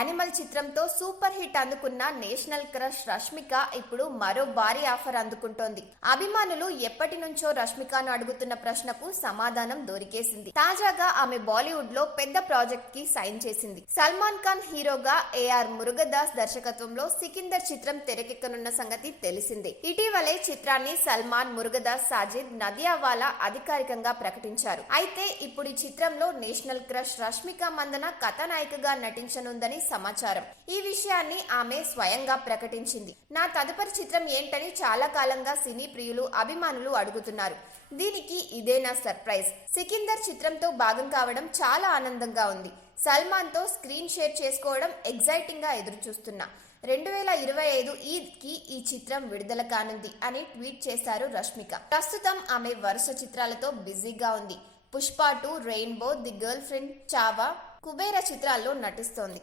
Animal చిత్రంతో super hit అందుకున్న national crush Rashmika ఇప్పుడు మరో భారీ ఆఫర్ అందుకుంటోంది. అభిమానులు ఎప్పటి నుంచో రష్మికను అడుగుతున్న ప్రశ్నకు సమాధానం దొరికేసింది. తాజాగా ఆమె బాలీవుడ్ లో పెద్ద ప్రాజెక్ట్ కి సైన్ చేసింది. సల్మాన్ ఖాన్ హీరోగా ఏఆర్ మురుగదాస్ దర్శకత్వంలో సికిందర్ చిత్రం తెరకెక్కనున్న సంగతి తెలిసిందే. ఇటీవలే చిత్రాన్ని సల్మాన్, మురుగదాస్, సాజిద్, నదియావాలా అధికారికంగా ప్రకటించారు. అయితే ఇప్పుడు ఈ చిత్రంలో నేషనల్ క్రష్ రష్మిక మందన కథానాయికగా నటించనుందని సమాచారం. ఈ విషయాన్ని ఆమె స్వయంగా ప్రకటించింది. నా తదుపరి చిత్రం ఏంటని చాలా కాలంగా సినీ ప్రియులు, అభిమానులు అడుగుతున్నారు. దీనికి ఇదే నా సర్ప్రైజ్. సికిందర్ చిత్రంతో భాగం కావడం చాలా ఆనందంగా ఉంది. సల్మాన్ తో స్క్రీన్ షేర్ చేసుకోవడం ఎగ్జైటింగ్ గా ఎదురు చూస్తున్నా. 2025 ఈద్ కి ఈ చిత్రం విడుదల కానుంది అని ట్వీట్ చేశారు రష్మిక. ప్రస్తుతం ఆమె వరుస చిత్రాలతో బిజీగా ఉంది. Pushpa 2, rainbow, the girl friend, Chhaava, Kubera చిత్రాల్లో నటిస్తోంది.